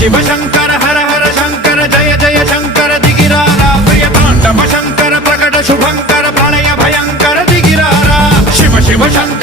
शिव शंकर हर हर शंकर जय जय शंकर दिगिरारा प्रिय तांडव शंकर प्रकट शुभंकर प्रलय भयंकर दिगिरारा शिव शिव शंकर